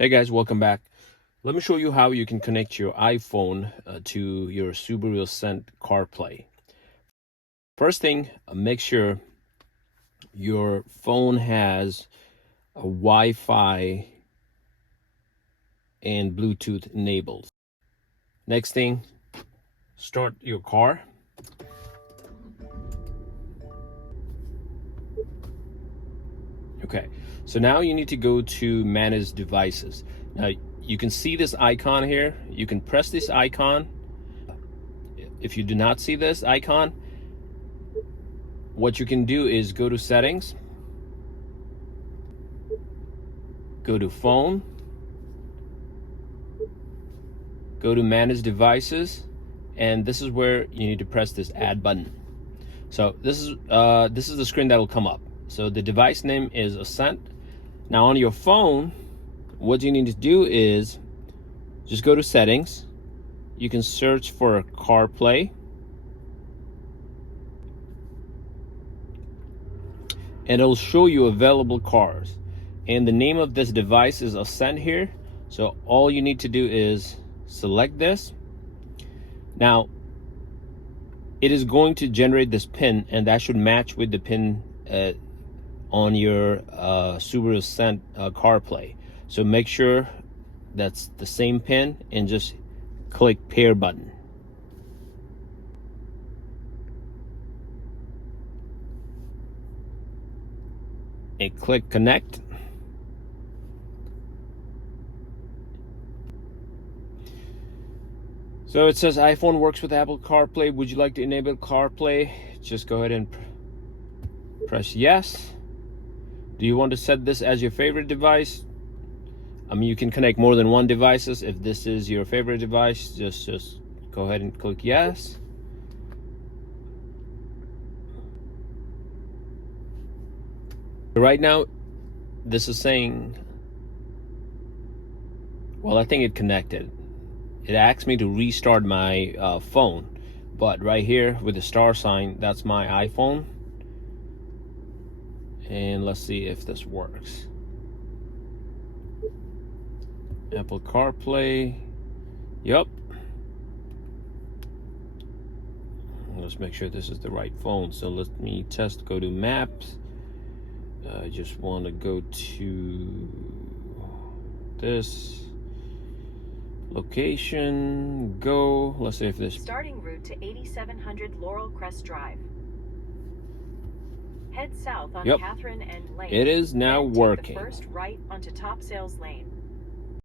Hey guys, welcome back. Let me show you how you can connect your iPhone to your Subaru Ascent CarPlay. First thing, make sure your phone has a Wi-Fi and Bluetooth enabled. Next thing, start your car. Okay, so now you need to go to Manage Devices. Now you can see this icon here. You can press this icon. If you do not see this icon, what you can do is go to Settings, go to Phone, go to Manage Devices, and this is where you need to press this Add button. So this is the screen that will come up. So the device name is Ascent. Now on your phone, what you need to do is just go to Settings. You can search for CarPlay, and it'll show you available cars. And the name of this device is Ascent here. So all you need to do is select this. Now it is going to generate this pin, and that should match with the pin on your Subaru Ascent CarPlay. So make sure that's the same pin and just click pair button. And click connect. So it says iPhone works with Apple CarPlay. Would you like to enable CarPlay? Just go ahead and press yes. Do you want to set this as your favorite device? I mean, you can connect more than one devices. If this is your favorite device, just go ahead and click yes. Right now, this is saying, well, I think it connected. It asks me to restart my phone, but right here with the star sign, that's my iPhone. And let's see if this works. Apple CarPlay. Yep. Let's make sure this is the right phone. So let me test. Go to Maps. I just want to go to this location. Go. Let's see if this. Starting route to 8700 Laurel Crest Drive. Head south on Yep. Catherine and Lane. It is now then working. take the first right onto Top Sales Lane.